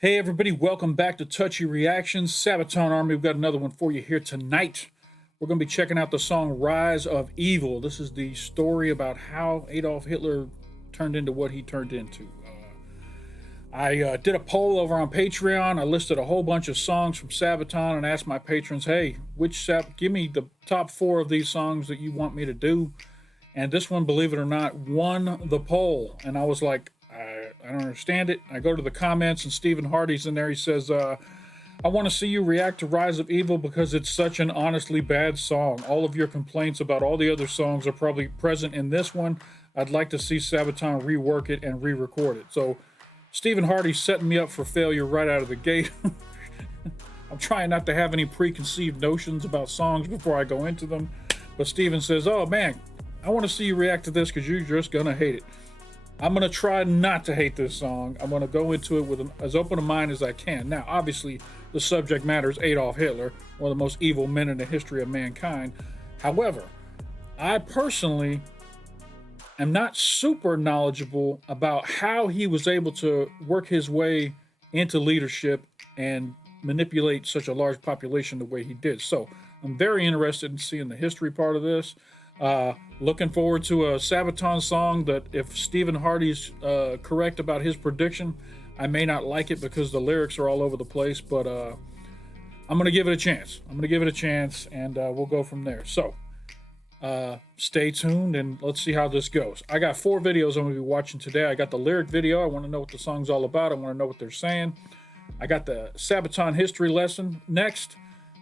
Hey everybody, welcome back to Touchy Reactions. Sabaton Army, we've got another one for you here tonight. We're going to be checking out the song Rise of Evil. This is the story about how Adolf Hitler turned into what he turned into. I did a poll over on Patreon. I listed a whole bunch of songs from Sabaton and asked my patrons, hey, give me the top 4 of these songs that you want me to do. And this one, believe it or not, won the poll. And I was like, I don't understand it. I go to the comments and Stephen Hardy's in there. He says, I want to see you react to Rise of Evil because it's such an honestly bad song. All of your complaints about all the other songs are probably present in this one. I'd like to see Sabaton rework it and re-record it. So Stephen Hardy's setting me up for failure right out of the gate. I'm trying not to have any preconceived notions about songs before I go into them. But Stephen says, oh man, I want to see you react to this because you're just going to hate it. I'm going to try not to hate this song. I'm going to go into it with as open a mind as I can. Now, obviously, the subject matter is Adolf Hitler, one of the most evil men in the history of mankind. However, I personally am not super knowledgeable about how he was able to work his way into leadership and manipulate such a large population the way he did. So I'm very interested in seeing the history part of this. Looking forward to a Sabaton song that, if Stephen Hardy's correct about his prediction, I may not like it because the lyrics are all over the place, but I'm going to give it a chance. And we'll go from there. So stay tuned and let's see how this goes. I got 4 videos I'm going to be watching today. I got the lyric video. I want to know what the song's all about. I want to know what they're saying. I got the Sabaton history lesson next.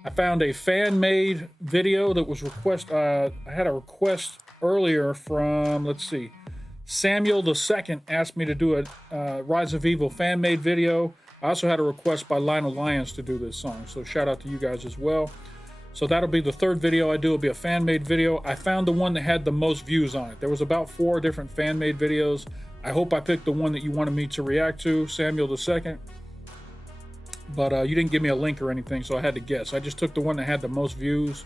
I found a fan-made video that was I had a request earlier from, let's see, Samuel II asked me to do a Rise of Evil fan-made video. I also had a request by Lionel Lyons to do this song, so shout out to you guys as well. So that'll be the 3rd video I do. It'll be a fan-made video. I found the one that had the most views on it. There was about 4 different fan-made videos. I hope I picked the one that you wanted me to react to, Samuel II. But you didn't give me a link or anything, so I had to guess. I just took the one that had the most views.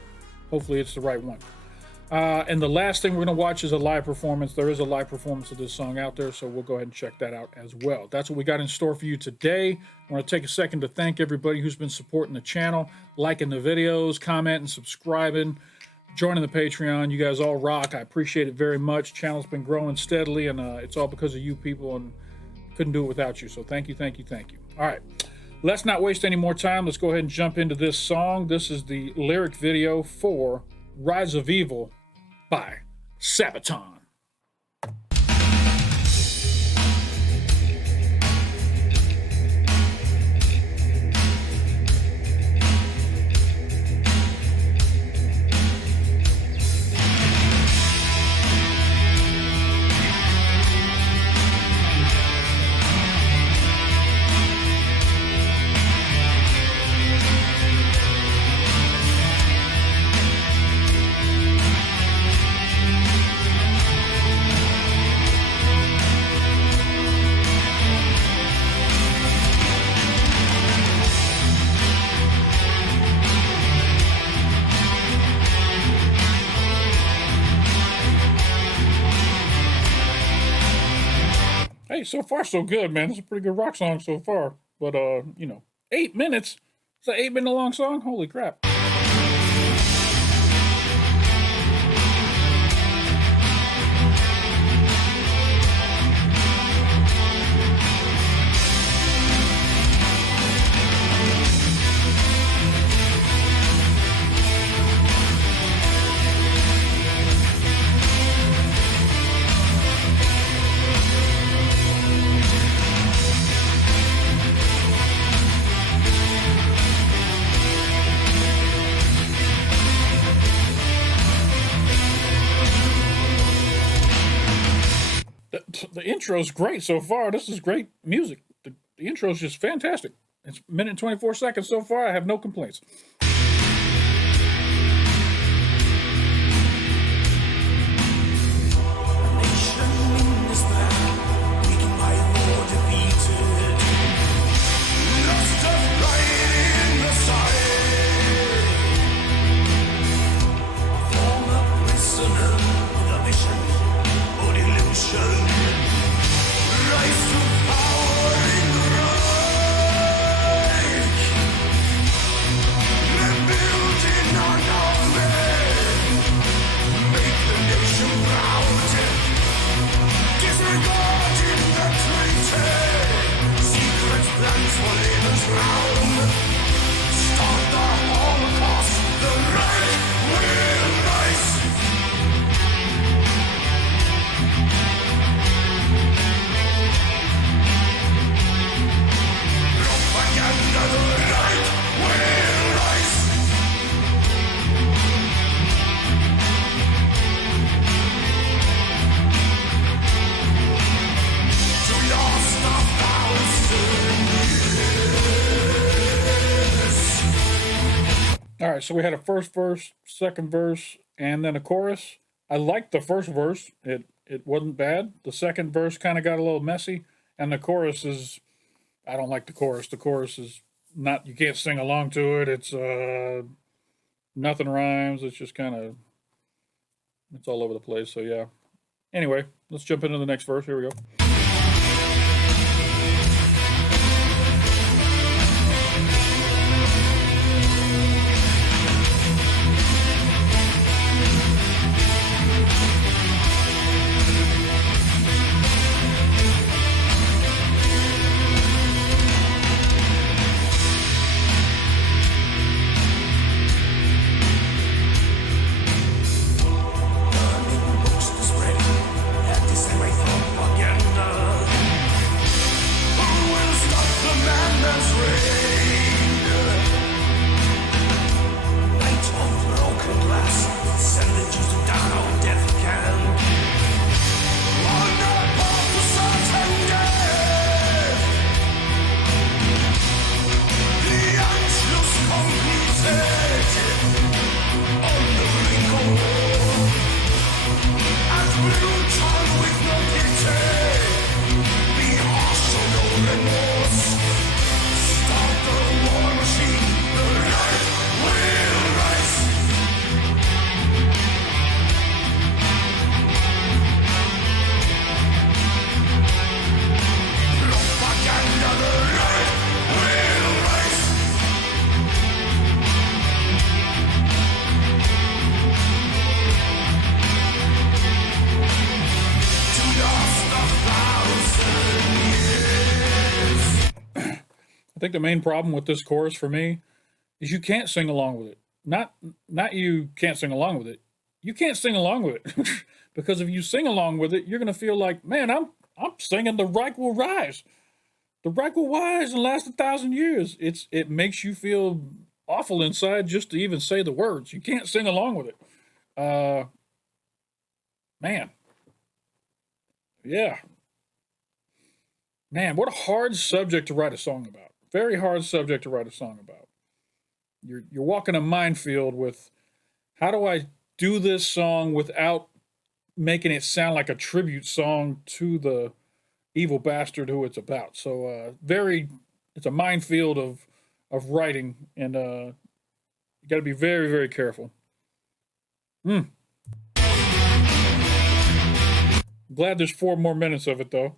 Hopefully it's the right one. And the last thing we're going to watch is a live performance. There is a live performance of this song out there, so we'll go ahead and check that out as well. That's what we got in store for you today. I want to take a second to thank everybody who's been supporting the channel, liking the videos, commenting, subscribing, joining the Patreon. You guys all rock. I appreciate it very much. Channel's been growing steadily, and it's all because of you people, and couldn't do it without you. So thank you, thank you, thank you. All right. Let's not waste any more time. Let's go ahead and jump into this song. This is the lyric video for Rise of Evil by Sabaton. Hey, so far so good, man. It's a pretty good rock song so far. But, 8 minutes? It's an 8-minute long song? Holy crap. The intro's great so far. This is great music. The intro's just fantastic. It's a minute and 24 seconds so far. I have no complaints. Rise to power in All right, so we had a first verse, second verse, and then a chorus. I liked the first verse. It wasn't bad. The second verse kind of got a little messy, and the chorus is I don't like the chorus. The chorus is not you can't sing along to it. It's nothing rhymes. It's just kind of it's all over the place. So yeah. Anyway, let's jump into the next verse. Here we go. I think the main problem with this chorus for me is you can't sing along with it. Not you can't sing along with it. You can't sing along with it because if you sing along with it, you're gonna feel like, man, I'm singing "The Right Will Rise." The right will rise and last 1,000 years. It makes you feel awful inside just to even say the words. You can't sing along with it. Uh, man, yeah, man, what a hard subject to write a song about. Very hard subject to write a song about. You're walking a minefield with how do I do this song without making it sound like a tribute song to the evil bastard who it's about. So it's a minefield of writing, and you got to be very very careful. Hmm. Glad there's 4 more minutes of it though.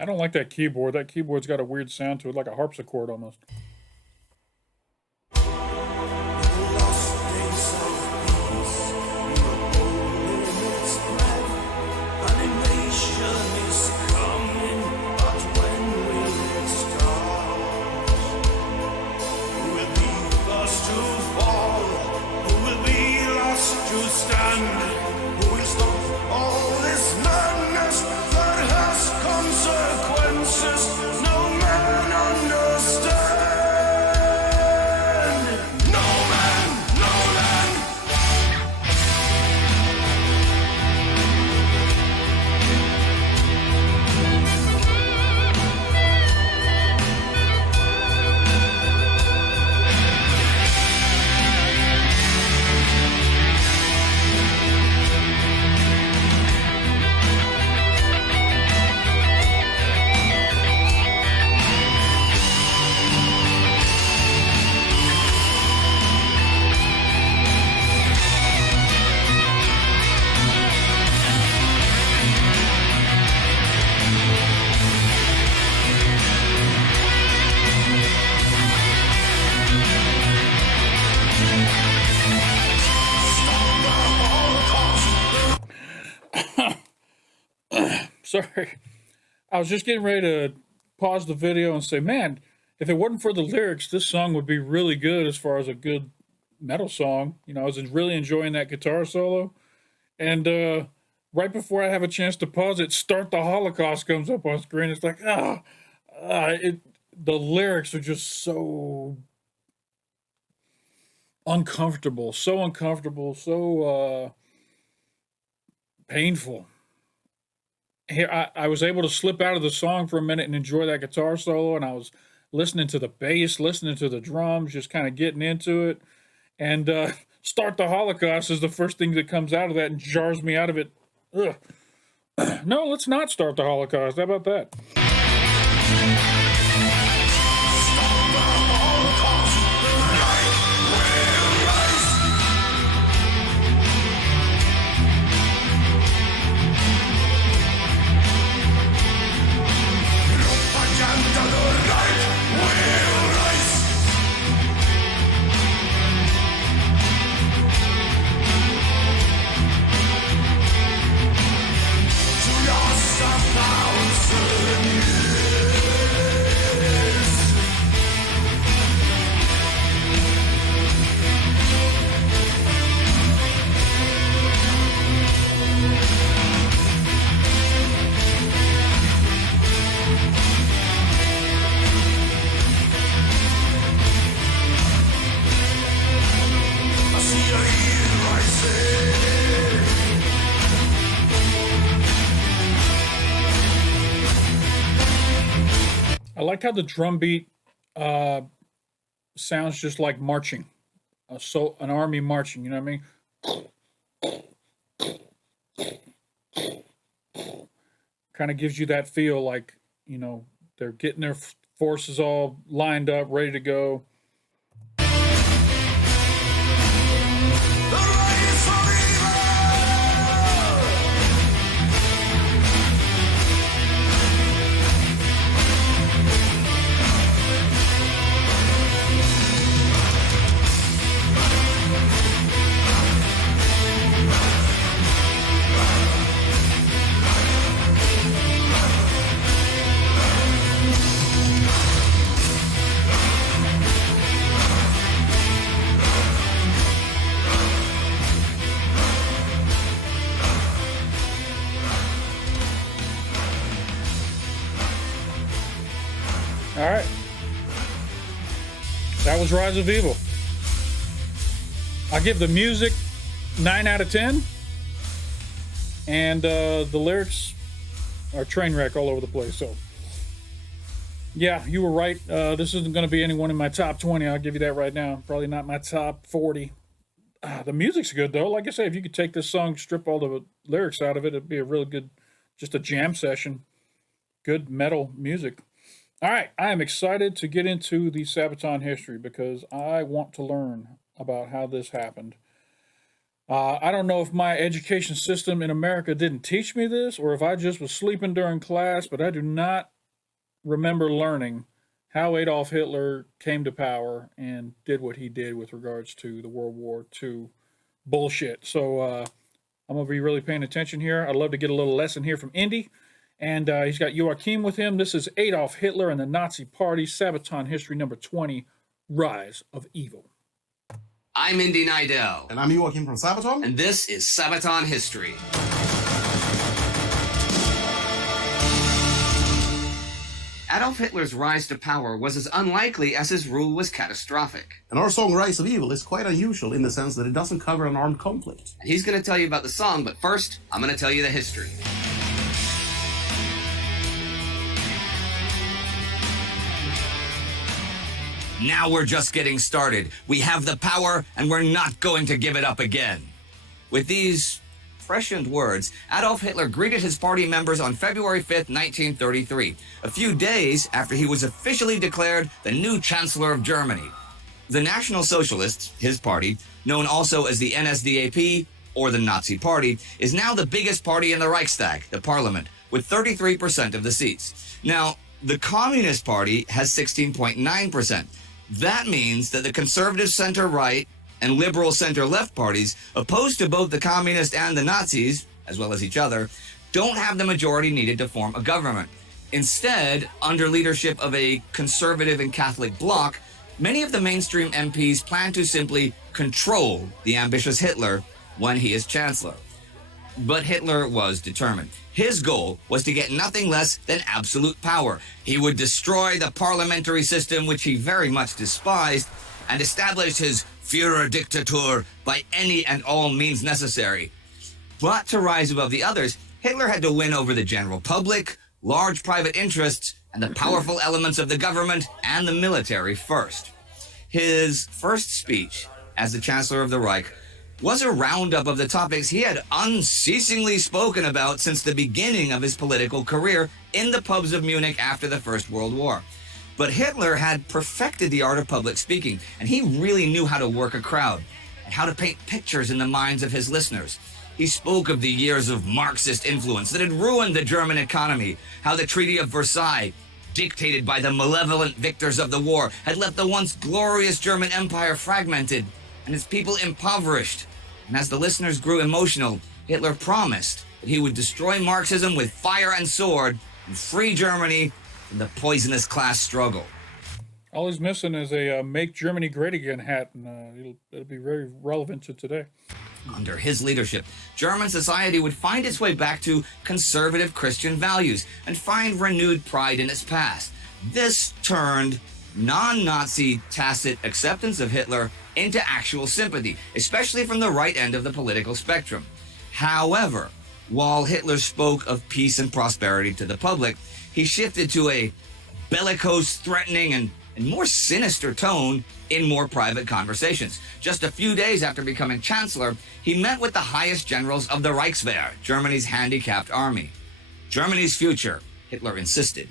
I don't like that keyboard. That keyboard's got a weird sound to it, like a harpsichord almost. No man understands. Sorry. I was just getting ready to pause the video and say, man, if it wasn't for the lyrics, this song would be really good as far as a good metal song. You know, I was really enjoying that guitar solo. And right before I have a chance to pause it, Start the Holocaust comes up on screen. It's like, the lyrics are just so uncomfortable, so painful. Here, I was able to slip out of the song for a minute and enjoy that guitar solo, and I was listening to the bass, listening to the drums, just kind of getting into it. And Start the Holocaust is the first thing that comes out of that and jars me out of it. Ugh. No, let's not start the Holocaust. How about that? I like how the drum beat sounds just like marching, so an army marching. You know what I mean? Kind of gives you that feel like, you know, they're getting their forces all lined up, ready to go. All right. That was Rise of Evil. I give the music 9 out of 10. And the lyrics are train wreck all over the place. So, yeah, you were right. This isn't going to be anyone in my top 20. I'll give you that right now. Probably not my top 40. The music's good, though. Like I say, if you could take this song, strip all the lyrics out of it, it'd be a really good, just a jam session. Good metal music. All right, I am excited to get into the Sabaton history because I want to learn about how this happened. I don't know if my education system in America didn't teach me this or if I just was sleeping during class, but I do not remember learning how Adolf Hitler came to power and did what he did with regards to the World War II bullshit. So I'm going to be really paying attention here. I'd love to get a little lesson here from Indy. And he's got Joachim with him. This is Adolf Hitler and the Nazi Party, Sabaton History number 20, Rise of Evil. I'm Indy Nidell. And I'm Joachim from Sabaton. And this is Sabaton History. Adolf Hitler's rise to power was as unlikely as his rule was catastrophic. And our song Rise of Evil is quite unusual in the sense that it doesn't cover an armed conflict. And he's going to tell you about the song, but first, I'm going to tell you the history. Now we're just getting started. We have the power, and we're not going to give it up again. With these prescient words, Adolf Hitler greeted his party members on February 5th, 1933, a few days after he was officially declared the new Chancellor of Germany. The National Socialists, his party, known also as the NSDAP, or the Nazi Party, is now the biggest party in the Reichstag, the parliament, with 33% of the seats. Now, the Communist Party has 16.9%. That means that the conservative center-right and liberal center-left parties, opposed to both the communists and the Nazis, as well as each other, don't have the majority needed to form a government. Instead, under leadership of a conservative and Catholic bloc, many of the mainstream MPs plan to simply control the ambitious Hitler when he is chancellor. But Hitler was determined. His goal was to get nothing less than absolute power. He would destroy the parliamentary system, which he very much despised, and establish his Führerdiktatur by any and all means necessary. But to rise above the others, Hitler had to win over the general public, large private interests, and the powerful elements of the government and the military first. His first speech as the Chancellor of the Reich was a roundup of the topics he had unceasingly spoken about since the beginning of his political career in the pubs of Munich after the First World War. But Hitler had perfected the art of public speaking, and he really knew how to work a crowd and how to paint pictures in the minds of his listeners. He spoke of the years of Marxist influence that had ruined the German economy, how the Treaty of Versailles, dictated by the malevolent victors of the war, had left the once glorious German Empire fragmented and its people impoverished. And as the listeners grew emotional, Hitler promised that he would destroy Marxism with fire and sword and free Germany from the poisonous class struggle. All he's missing is a Make Germany Great Again hat, and it'll be very relevant to today. Under his leadership, German society would find its way back to conservative Christian values and find renewed pride in its past. This turned non-Nazi tacit acceptance of Hitler into actual sympathy, especially from the right end of the political spectrum. However, while Hitler spoke of peace and prosperity to the public, he shifted to a bellicose, threatening, and more sinister tone in more private conversations. Just a few days after becoming chancellor, he met with the highest generals of the Reichswehr, Germany's handicapped army. Germany's future, Hitler insisted,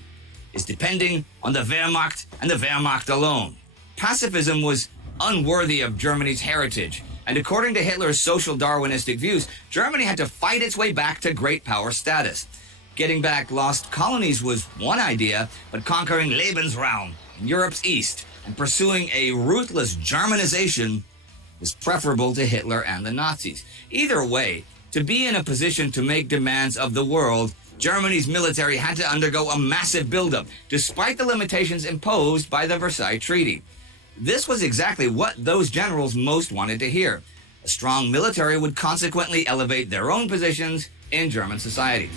is depending on the Wehrmacht and the Wehrmacht alone. Pacifism was unworthy of Germany's heritage, and according to Hitler's social Darwinistic views, Germany had to fight its way back to great power status. Getting back lost colonies was one idea, but conquering Lebensraum in Europe's east and pursuing a ruthless Germanization was preferable to Hitler and the Nazis. Either way, to be in a position to make demands of the world, Germany's military had to undergo a massive buildup, despite the limitations imposed by the Versailles Treaty. This was exactly what those generals most wanted to hear. A strong military would consequently elevate their own positions in German society.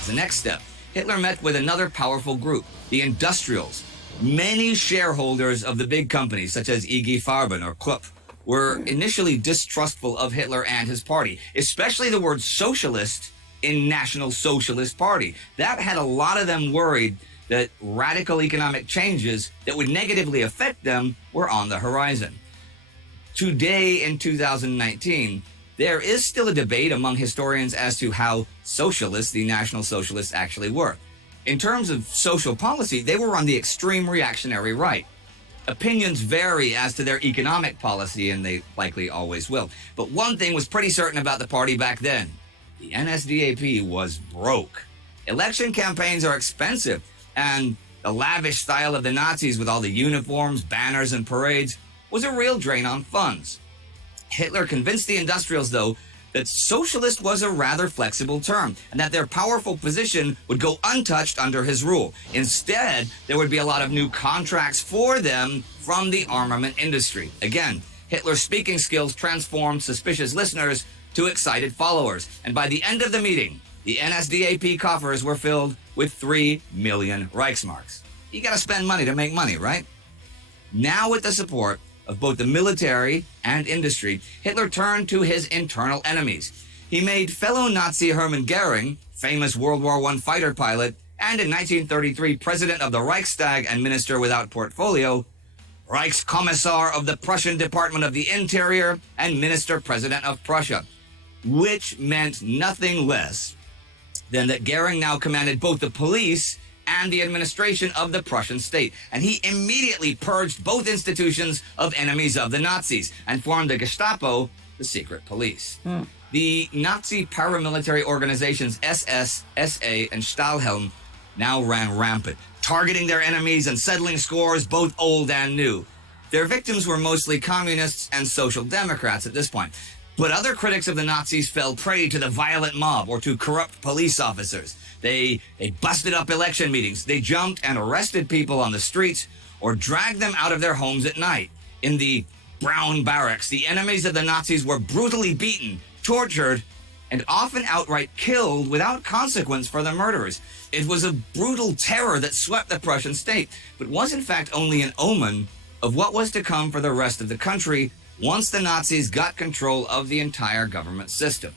As the next step, Hitler met with another powerful group, the industrials. Many shareholders of the big companies, such as IG Farben or Krupp, were initially distrustful of Hitler and his party, especially the word socialist in National Socialist Party. That had a lot of them worried that radical economic changes that would negatively affect them were on the horizon. Today, in 2019, there is still a debate among historians as to how socialist the National Socialists actually were. In terms of social policy, they were on the extreme reactionary right. Opinions vary as to their economic policy, and they likely always will. But one thing was pretty certain about the party back then. The NSDAP was broke. Election campaigns are expensive, and the lavish style of the Nazis with all the uniforms, banners, and parades was a real drain on funds. Hitler convinced the industrials, though, that socialist was a rather flexible term and that their powerful position would go untouched under his rule. Instead, there would be a lot of new contracts for them from the armament industry. Again, Hitler's speaking skills transformed suspicious listeners to excited followers, and by the end of the meeting, the NSDAP coffers were filled with 3 million Reichsmarks. You gotta spend money to make money, right? Now, with the support of both the military and industry, Hitler turned to his internal enemies. He made fellow Nazi Hermann Goering, famous World War I fighter pilot, and in 1933 president of the Reichstag and minister without portfolio, Reichskommissar of the Prussian Department of the Interior and minister-president of Prussia, which meant nothing less than that Goering now commanded both the police and the administration of the Prussian state. And he immediately purged both institutions of enemies of the Nazis and formed the Gestapo, the secret police. The Nazi paramilitary organizations SS, SA, and Stahlhelm now ran rampant, targeting their enemies and settling scores both old and new. Their victims were mostly communists and social democrats at this point. But other critics of the Nazis fell prey to the violent mob or to corrupt police officers. They busted up election meetings. They jumped and arrested people on the streets or dragged them out of their homes at night. In the Brown Barracks, the enemies of the Nazis were brutally beaten, tortured, and often outright killed without consequence for the murderers. It was a brutal terror that swept the Prussian state, but was in fact only an omen of what was to come for the rest of the country once the Nazis got control of the entire government system.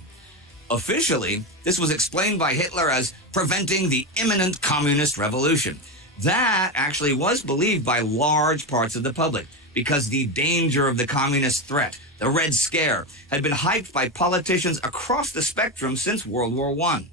Officially, this was explained by Hitler as preventing the imminent communist revolution. That actually was believed by large parts of the public because the danger of the communist threat, the Red Scare, had been hyped by politicians across the spectrum since World War I.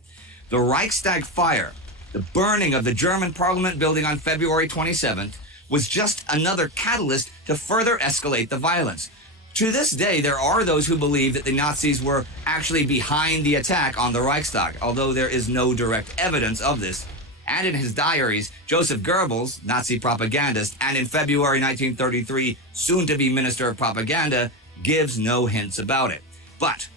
The Reichstag fire, the burning of the German parliament building on February 27th, was just another catalyst to further escalate the violence. To this day, there are those who believe that the Nazis were actually behind the attack on the Reichstag, although there is no direct evidence of this. And in his diaries, Joseph Goebbels, Nazi propagandist, and in February 1933, soon-to-be Minister of Propaganda, gives no hints about it. But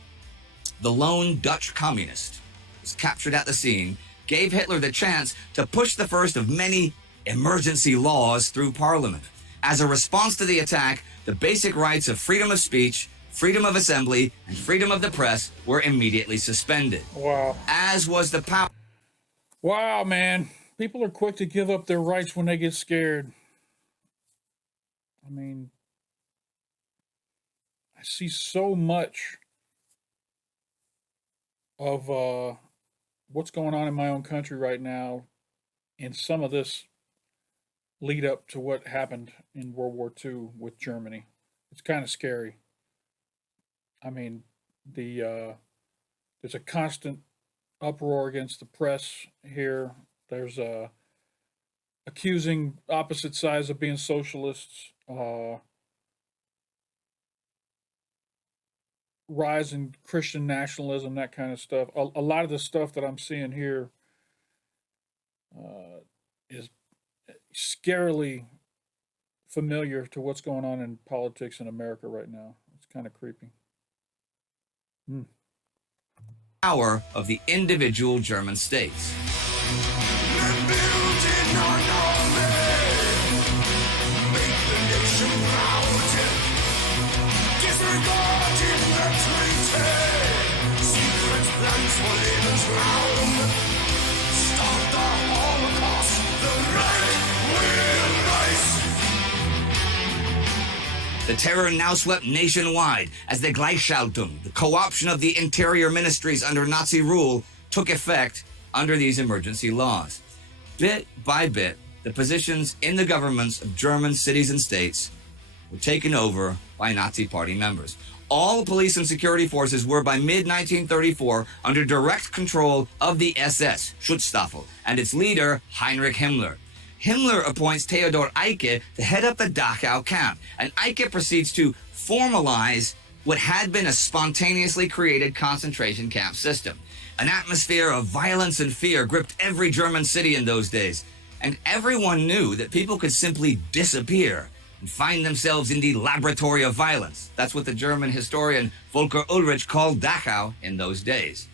the lone Dutch communist was captured at the scene, gave Hitler the chance to push the first of many emergency laws through Parliament. As a response to the attack, the basic rights of freedom of speech, freedom of assembly, and freedom of the press were immediately suspended. Wow. As was the power. Wow, man. People are quick to give up their rights when they get scared. I mean, I see so much of what's going on in my own country right now, and some of this lead up to what happened in World War II with Germany. It's kind of scary. I mean, there's a constant uproar against the press here. There's accusing opposite sides of being socialists. Rise in Christian nationalism, that kind of stuff. A lot of the stuff that I'm seeing here is scarily familiar to what's going on in politics in America right now. It's kind of creepy. Power of the individual German states. The terror now swept nationwide as the Gleichschaltung, the co-option of the interior ministries under Nazi rule, took effect under these emergency laws. Bit by bit, the positions in the governments of German cities and states were taken over by Nazi Party members. All police and security forces were by mid-1934 under direct control of the SS, Schutzstaffel, and its leader, Heinrich Himmler. Himmler appoints Theodor Eicke to head up the Dachau camp, and Eicke proceeds to formalize what had been a spontaneously created concentration camp system. An atmosphere of violence and fear gripped every German city in those days, and everyone knew that people could simply disappear and find themselves in the laboratory of violence. That's what the German historian Volker Ulrich called Dachau in those days.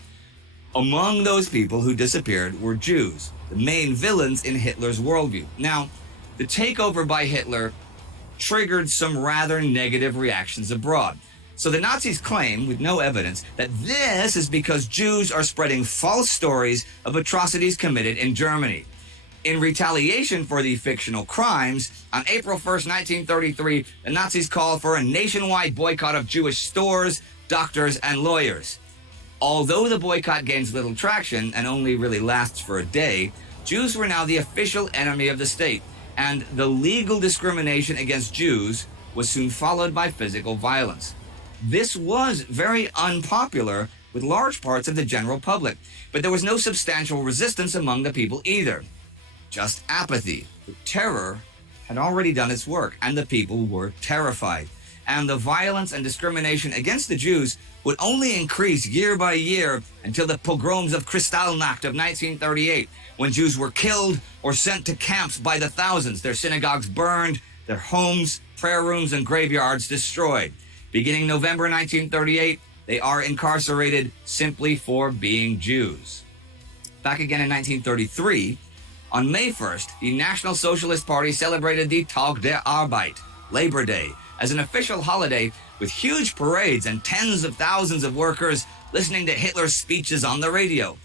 Among those people who disappeared were Jews, the main villains in Hitler's worldview. Now, the takeover by Hitler triggered some rather negative reactions abroad. So the Nazis claim, with no evidence, that this is because Jews are spreading false stories of atrocities committed in Germany. In retaliation for the fictional crimes, on April 1st, 1933, the Nazis called for a nationwide boycott of Jewish stores, doctors, and lawyers. Although the boycott gains little traction and only really lasts for a day, Jews were now the official enemy of the state, and the legal discrimination against Jews was soon followed by physical violence. This was very unpopular with large parts of the general public, but there was no substantial resistance among the people either. just apathy. The terror had already done its work, and the people were terrified. And the violence and discrimination against the Jews would only increase year by year until the pogroms of Kristallnacht of 1938, when Jews were killed or sent to camps by the thousands, their synagogues burned, their homes, prayer rooms, and graveyards destroyed. Beginning November 1938, they are incarcerated simply for being Jews. Back again in 1933, on May 1st, the National Socialist Party celebrated the Tag der Arbeit, Labor Day, as an official holiday with huge parades and tens of thousands of workers listening to Hitler's speeches on the radio.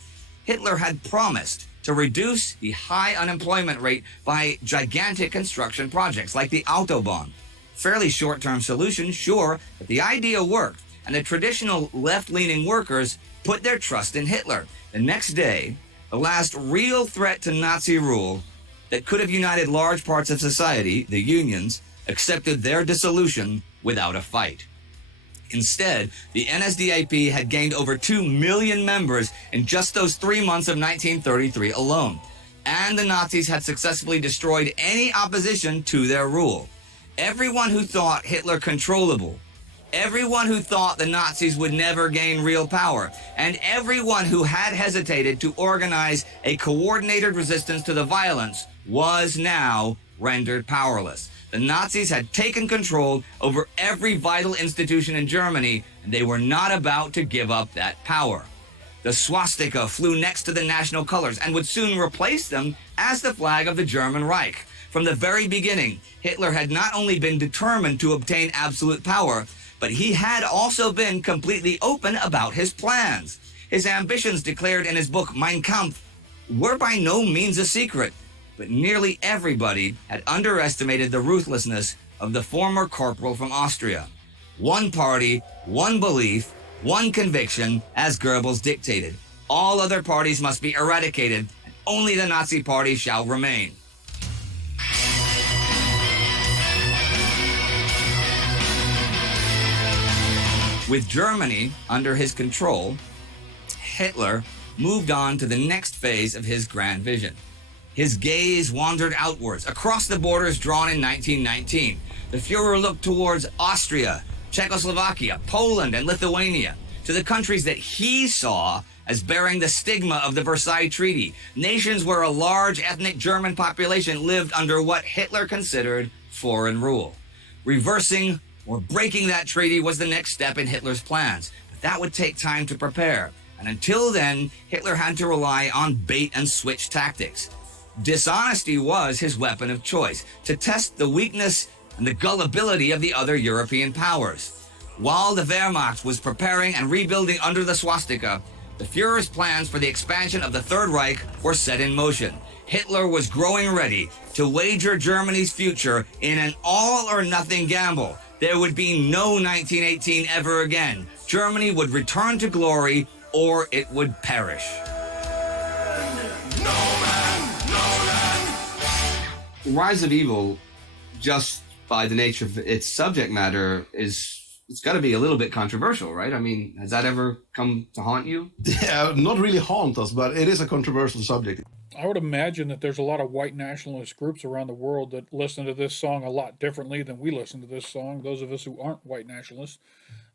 Hitler had promised to reduce the high unemployment rate by gigantic construction projects like the Autobahn. Fairly short-term solution, sure, but the idea worked, and the traditional left-leaning workers put their trust in Hitler. The next day, the last real threat to Nazi rule that could have united large parts of society, the unions, accepted their dissolution without a fight. Instead, the NSDAP had gained over 2 million members in just those 3 months of 1933 alone, and the Nazis had successfully destroyed any opposition to their rule. Everyone who thought Hitler controllable, everyone who thought the Nazis would never gain real power, and everyone who had hesitated to organize a coordinated resistance to the violence was now rendered powerless. The Nazis had taken control over every vital institution in Germany, and they were not about to give up that power. The swastika flew next to the national colors and would soon replace them as the flag of the German Reich. From the very beginning, Hitler had not only been determined to obtain absolute power, but he had also been completely open about his plans. His ambitions, declared in his book Mein Kampf, were by no means a secret, but nearly everybody had underestimated the ruthlessness of the former corporal from Austria. One party, one belief, one conviction, as Goebbels dictated. All other parties must be eradicated, and only the Nazi Party shall remain. With Germany under his control, Hitler moved on to the next phase of his grand vision. His gaze wandered outwards, across the borders drawn in 1919. The Fuhrer looked towards Austria, Czechoslovakia, Poland, and Lithuania, to the countries that he saw as bearing the stigma of the Versailles Treaty, nations where a large ethnic German population lived under what Hitler considered foreign rule. Reversing or breaking that treaty was the next step in Hitler's plans, but that would take time to prepare. And until then, Hitler had to rely on bait-and-switch tactics. Dishonesty was his weapon of choice, to test the weakness and the gullibility of the other European powers. While the Wehrmacht was preparing and rebuilding under the swastika, the Fuhrer's plans for the expansion of the Third Reich were set in motion. Hitler was growing ready to wager Germany's future in an all-or-nothing gamble. There would be no 1918 ever again. Germany would return to glory, or it would perish. Rise of Evil, just by the nature of its subject matter, it's got to be a little bit controversial, right? I mean, has that ever come to haunt you? Yeah, not really haunt us, but it is a controversial subject. I would imagine that there's a lot of white nationalist groups around the world that listen to this song a lot differently than we listen to this song, those of us who aren't white nationalists.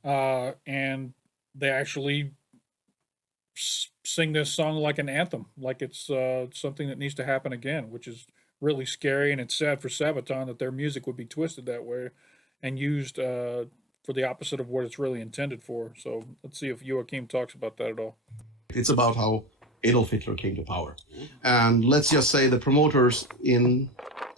And they actually sing this song like an anthem, like it's something that needs to happen again, which is really scary, and it's sad for Sabaton that their music would be twisted that way and used for the opposite of what it's really intended for. So let's see if Joachim talks about that at all. It's about how Adolf Hitler came to power. And let's just say the promoters in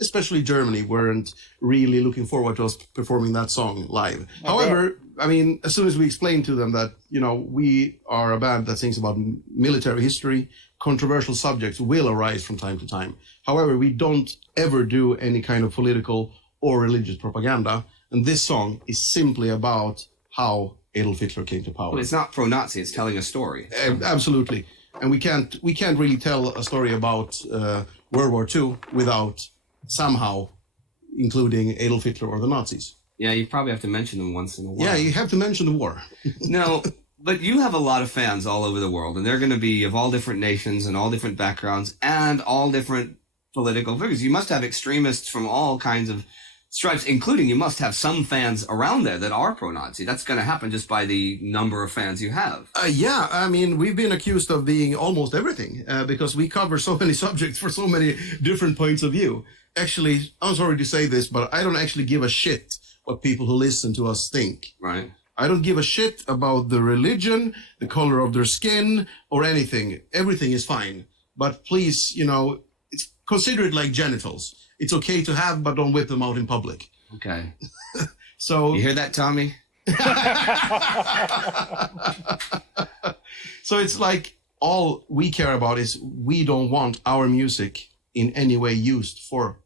especially Germany weren't really looking forward to us performing that song live. Okay. However, I mean, as soon as we explained to them that, you know, we are a band that sings about military history, controversial subjects will arise from time to time. However, we don't ever do any kind of political or religious propaganda. And this song is simply about how Adolf Hitler came to power. Well, it's not pro-Nazi, it's telling a story. Absolutely. And we can't really tell a story about World War II without somehow including Adolf Hitler or the Nazis. Yeah, you probably have to mention them once in a while. Yeah, you have to mention the war. No, but you have a lot of fans all over the world, and they're going to be of all different nations and all different backgrounds and all different political figures. You must have extremists from all kinds of stripes, including you must have some fans around there that are pro-Nazi. That's going to happen just by the number of fans you have. Yeah, I mean, we've been accused of being almost everything because we cover so many subjects for so many different points of view. Actually, I'm sorry to say this, but I don't actually give a shit what people who listen to us think. Right. I don't give a shit about the religion, the color of their skin, or anything. Everything is fine. But please, consider it like genitals. It's okay to have, but don't whip them out in public. Okay. So you hear that, Tommy? So it's like all we care about is we don't want our music in any way used for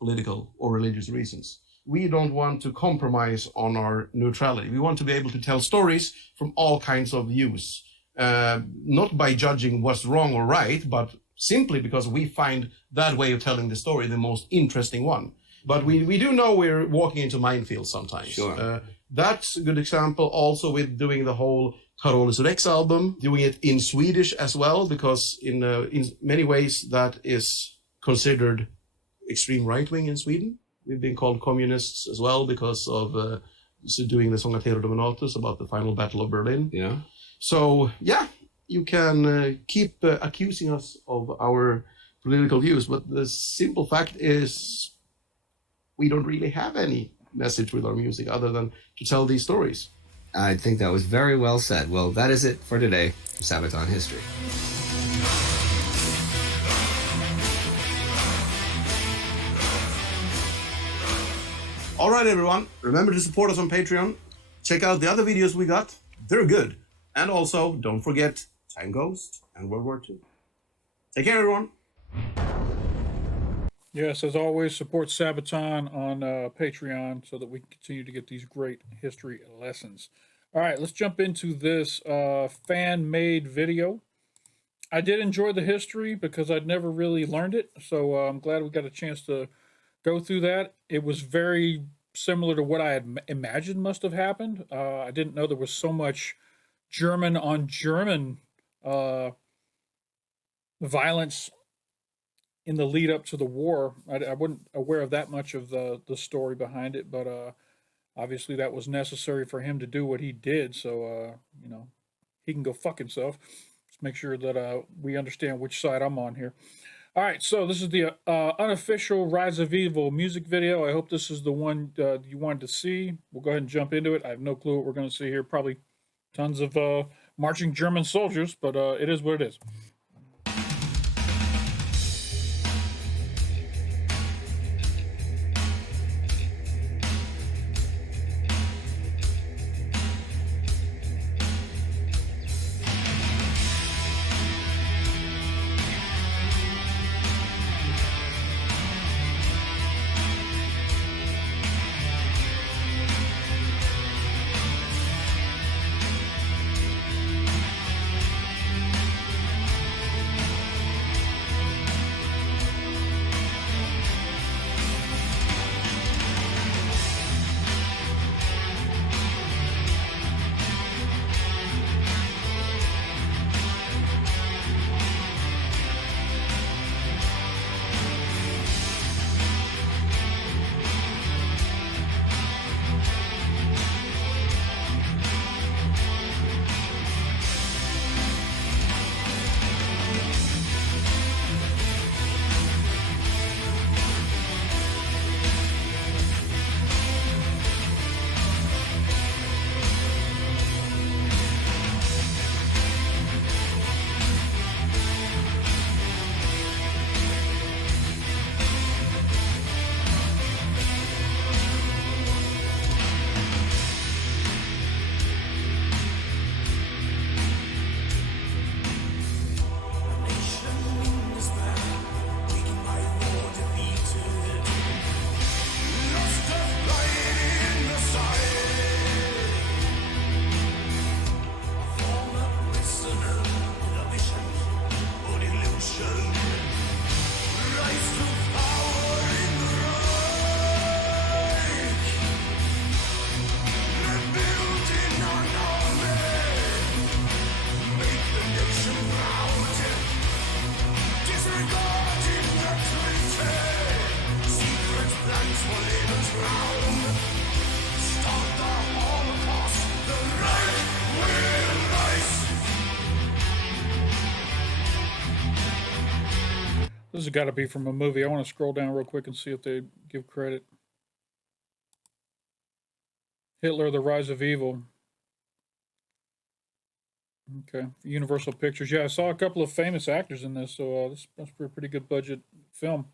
political or religious reasons. We don't want to compromise on our neutrality. We want to be able to tell stories from all kinds of views, not by judging what's wrong or right, but simply because we find that way of telling the story the most interesting one. But we do know we're walking into minefields sometimes. Sure. That's a good example also with doing the whole Carolus Rex album, doing it in Swedish as well, because in many ways that is considered extreme right-wing in Sweden. We've been called communists as well because of doing the Songatero Dominatus about the final battle of Berlin. Yeah. So, yeah, you can keep accusing us of our political views, but the simple fact is we don't really have any message with our music other than to tell these stories. I think that was very well said. Well, that is it for today from Sabaton History. All right, everyone. Remember to support us on Patreon. Check out the other videos we got. They're good. And also, don't forget Time Ghost and World War II. Take care, everyone. Yes, as always, support Sabaton on Patreon so that we can continue to get these great history lessons. All right, let's jump into this fan-made video. I did enjoy the history because I'd never really learned it, so I'm glad we got a chance to go through that. It was very similar to what I had imagined must have happened. I didn't know there was so much German on German violence in the lead up to the war. I wasn't aware of that much of the story behind it, but obviously that was necessary for him to do what he did. So, he can go fuck himself. Let's make sure that we understand which side I'm on here. All right, so this is the unofficial Rise of Evil music video. I hope this is the one you wanted to see. We'll go ahead and jump into it. I have no clue what we're going to see here. Probably tons of marching German soldiers, but it is what it is. This has got to be from a movie. I want to scroll down real quick and see if they give credit. Hitler: The Rise of Evil. Okay, Universal Pictures. Yeah, I saw a couple of famous actors in this, so that's a pretty good budget film.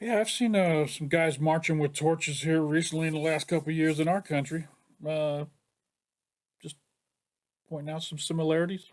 Yeah, I've seen some guys marching with torches here recently in the last couple of years in our country. Uh, just pointing out some similarities.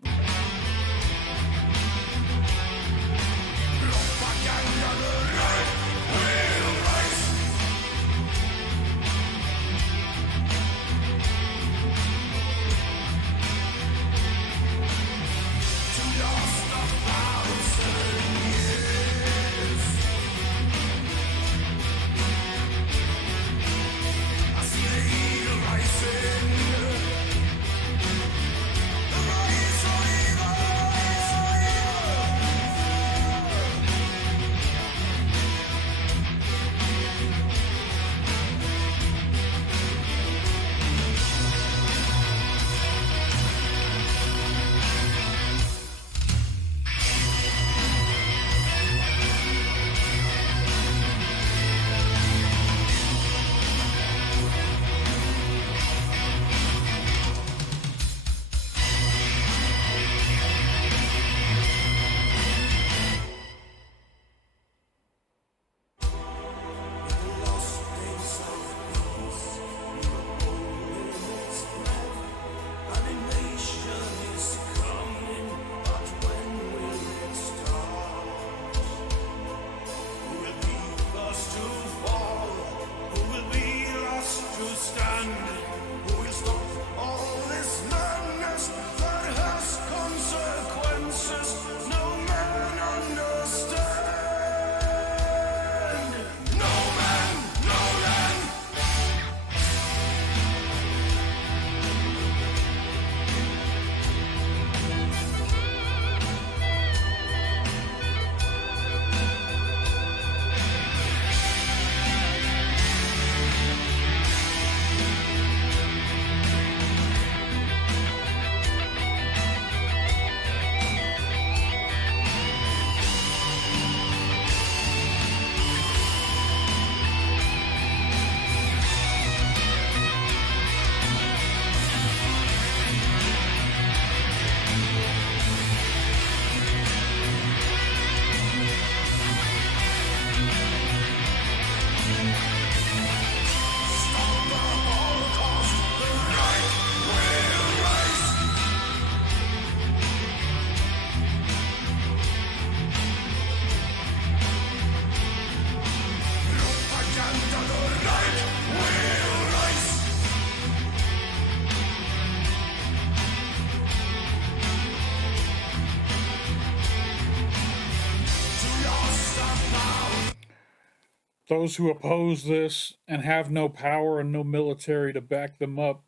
Those who oppose this and have no power and no military to back them up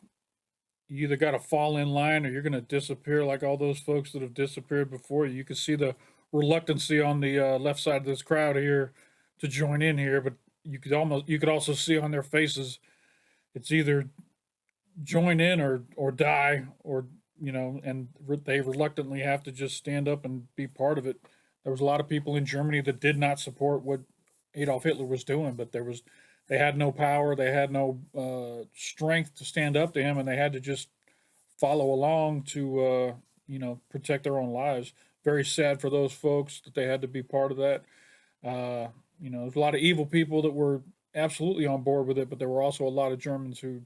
you either got to fall in line or you're going to disappear like all those folks that have disappeared before you. You can see the reluctancy on the left side of this crowd here to join in here, but you could also see on their faces it's either join in or die, or and they reluctantly have to just stand up and be part of it. There was a lot of people in Germany that did not support what Adolf Hitler was doing, but they had no power, they had no strength to stand up to him, and they had to just follow along to protect their own lives. Very sad for those folks that they had to be part of that. There's a lot of evil people that were absolutely on board with it, but there were also a lot of Germans who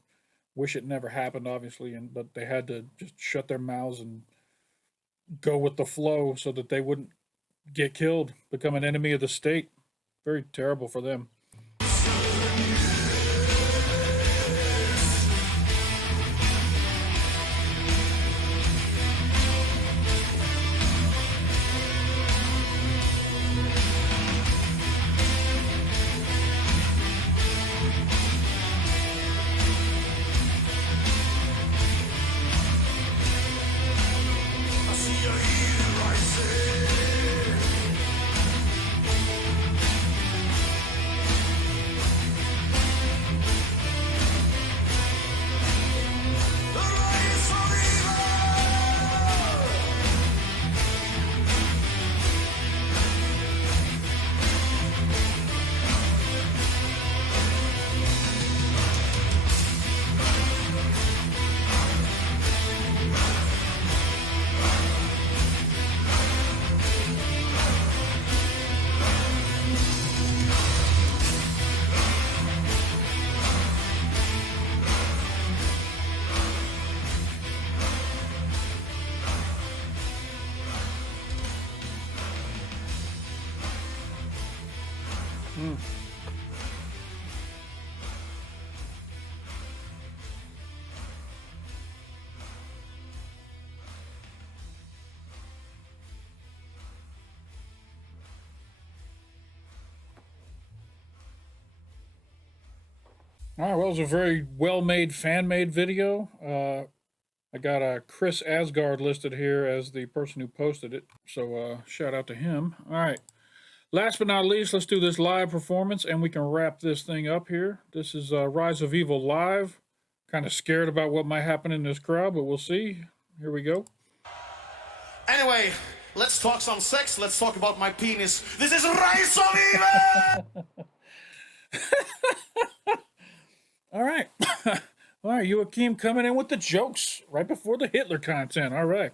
wish it never happened, obviously, but they had to just shut their mouths and go with the flow so that they wouldn't get killed, become an enemy of the state. Very terrible for them. All right, well, it was a very well-made, fan-made video. I got Chris Asgard listed here as the person who posted it, so shout out to him. All right, last but not least, let's do this live performance, and we can wrap this thing up here. This is Rise of Evil live. Kind of scared about what might happen in this crowd, but we'll see. Here we go. Anyway, let's talk some sex. Let's talk about my penis. This is Rise of Evil! All right. All right, Joachim coming in with the jokes right before the Hitler content. All right.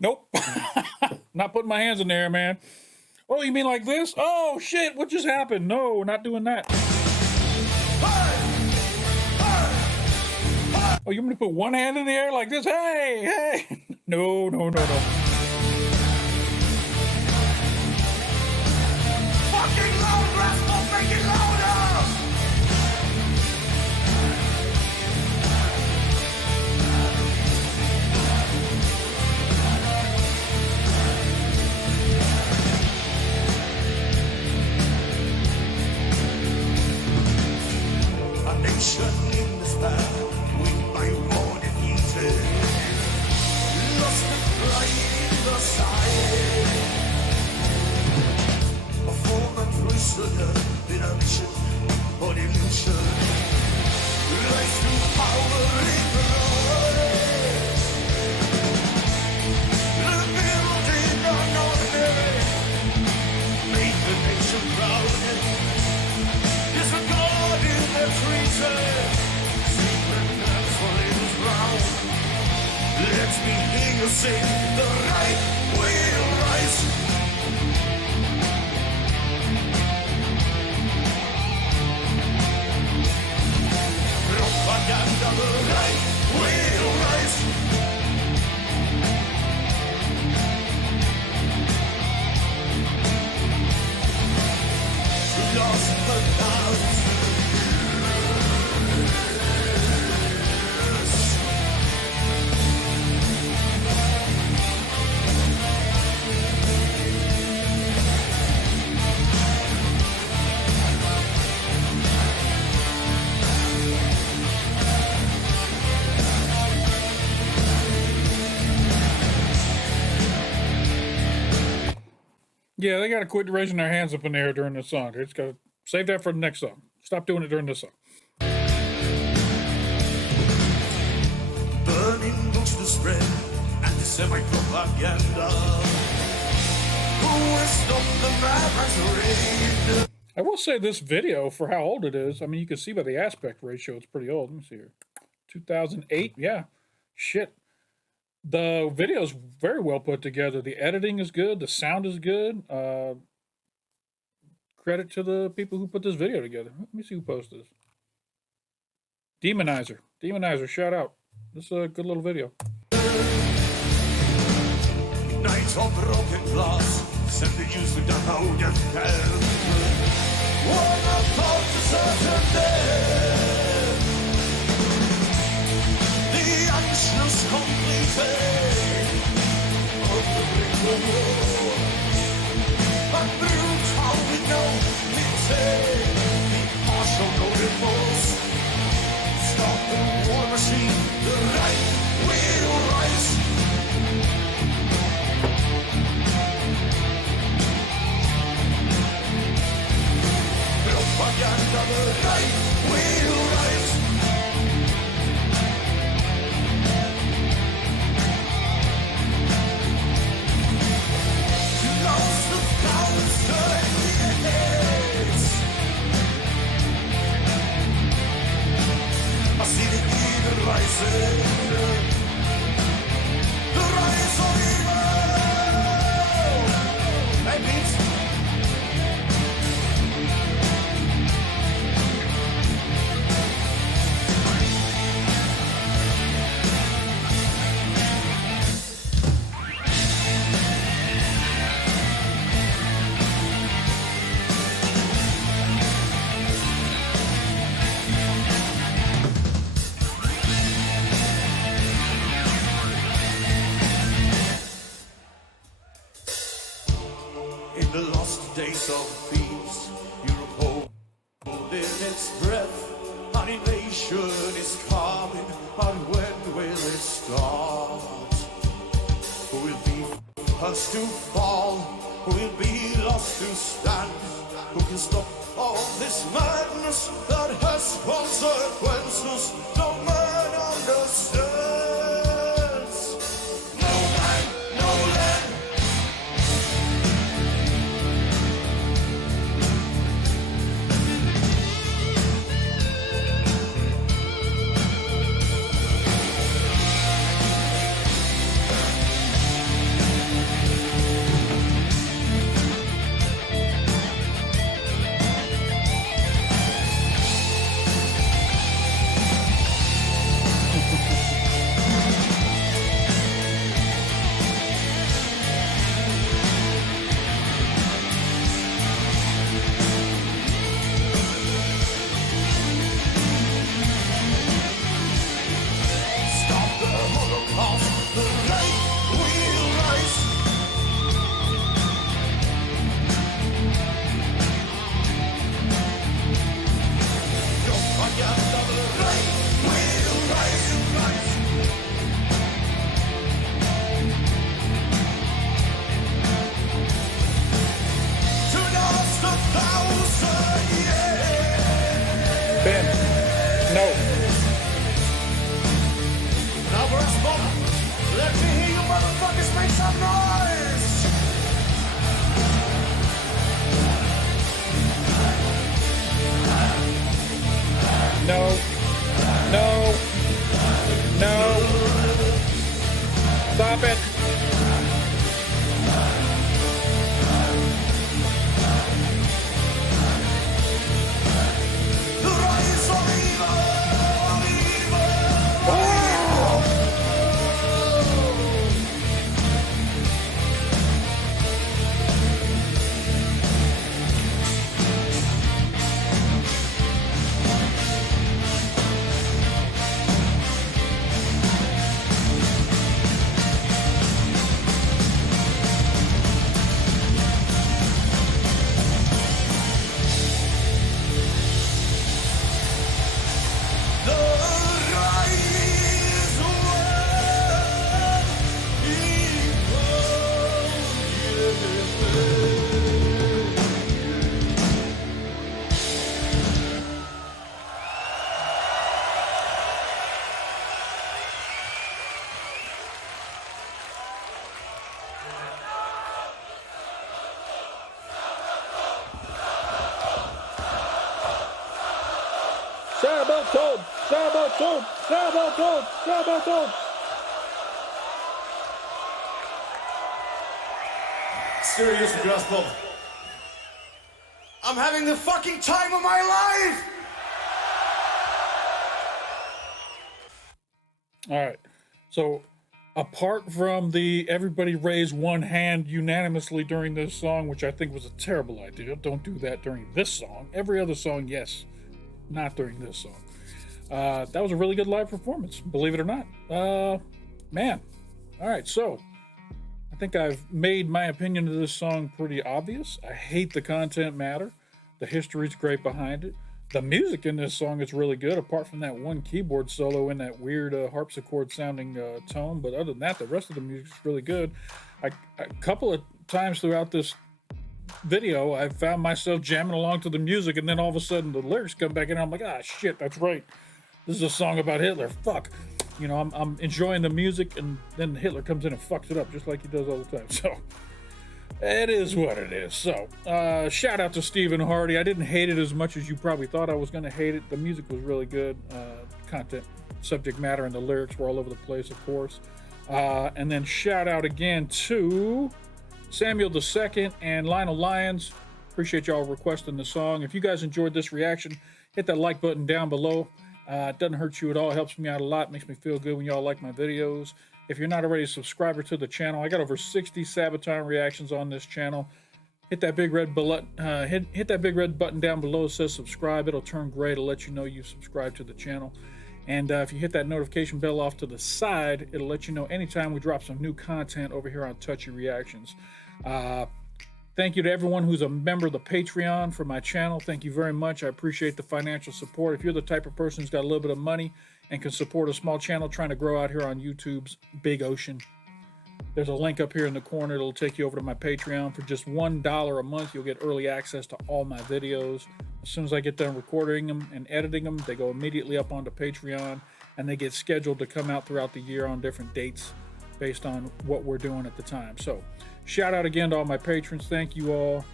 Nope. Not putting my hands in there, man. Oh, you mean like this? Oh, shit. What just happened? No, we're not doing that. Oh, you want me to put one hand in the air like this? Hey, hey. No, no, no, no. Fucking loud, Rascal, make it louder! A nation in despair, with my war defeated, lost and crying in the side. A former prisoner in a mission or illusion, rise to power in the noise. The building unordinary, make the Let me hear you sing, the right will rise. Propaganda, the right will rise. Lost the clouds. Yeah, they got to quit raising their hands up in the air during this song. They just got to save that for the next song. Stop doing it during this song. Burning books to spread anti-Semite-propaganda. Who will stop the mad masquerade? I will say this video, for how old it is, I mean, you can see by the aspect ratio, it's pretty old. Let me see here. 2008, yeah. Shit. The video is very well put together. The editing is good. The sound is good. Credit to the people who put this video together. Let me see who posted this. Demonizer. Demonizer, shout out. This is a good little video. Nights of broken glass, send the youth to down how death fell. One of thought to certain death. The anxious completed of the brick of war. But brute how we know pity, the partial no remorse. Stop the war machine, the right will rise. Propaganda, the right will rise. Lost the clouds, turn the heads. I see the evil rising. The rise of evil. Hey, Pete. In the lost days of peace, Europe holding its breath. An invasion is coming, but when will it start? Who will be first to fall? Who will be lost to stand? Who can stop all this madness that has consequences no man understands? No man, no land. No. No. No. Stop it. The rise of evil, the rise Sabaton! Sabaton! Sabaton! Sabaton! Serious Grasp. I'm having the fucking time of my life! All right. So, apart from the everybody raise one hand unanimously during this song, which I think was a terrible idea, don't do that during this song. Every other song, yes. Not during this song. That was a really good live performance, believe it or not. Man. All right, so I think I've made my opinion of this song pretty obvious. I hate the content matter. The history's great behind it. The music in this song is really good, apart from that one keyboard solo in that weird harpsichord sounding tone. But other than that, the rest of the music's really good. A couple of times throughout this video, I found myself jamming along to the music, and then all of a sudden the lyrics come back in, and I'm like, ah, shit, that's right. This is a song about Hitler. Fuck. You know, I'm enjoying the music, and then Hitler comes in and fucks it up just like he does all the time. So it is what it is. So shout out to Stephen Hardy. I didn't hate it as much as you probably thought I was going to hate it. The music was really good. Content, subject matter, and the lyrics were all over the place, of course. And then shout out again to Samuel II and Lionel Lyons. Appreciate y'all requesting the song. If you guys enjoyed this reaction, hit that like button down below. It doesn't hurt you at all. It helps me out a lot. Makes me feel good when y'all like my videos. If you're not already a subscriber to the channel, I got over 60 Sabaton reactions on this channel. Hit that big red hit that big red button down below that says subscribe. It'll turn gray to let you know you've subscribed to the channel. And if you hit that notification bell off to the side, it'll let you know anytime we drop some new content over here on Touchy Reactions. Thank you to everyone who's a member of the Patreon for my channel. Thank you very much. I appreciate the financial support. If you're the type of person who's got a little bit of money and can support a small channel trying to grow out here on YouTube's big ocean, there's a link up here in the corner. It'll take you over to my Patreon. For just $1 a month, you'll get early access to all my videos. As soon as I get done recording them and editing them, they go immediately up onto Patreon, and they get scheduled to come out throughout the year on different dates based on what we're doing at the time. So shout out again to all my patrons. Thank you all.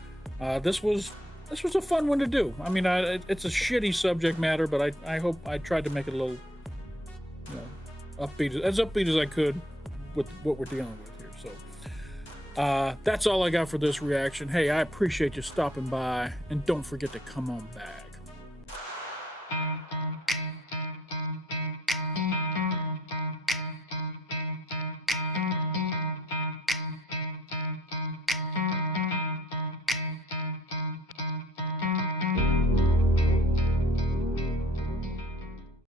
This was a fun one to do. I mean, it's a shitty subject matter, but I hope I tried to make it a little, you know, upbeat as I could with what we're dealing with here. So that's all I got for this reaction. Hey, I appreciate you stopping by, and don't forget to come on back.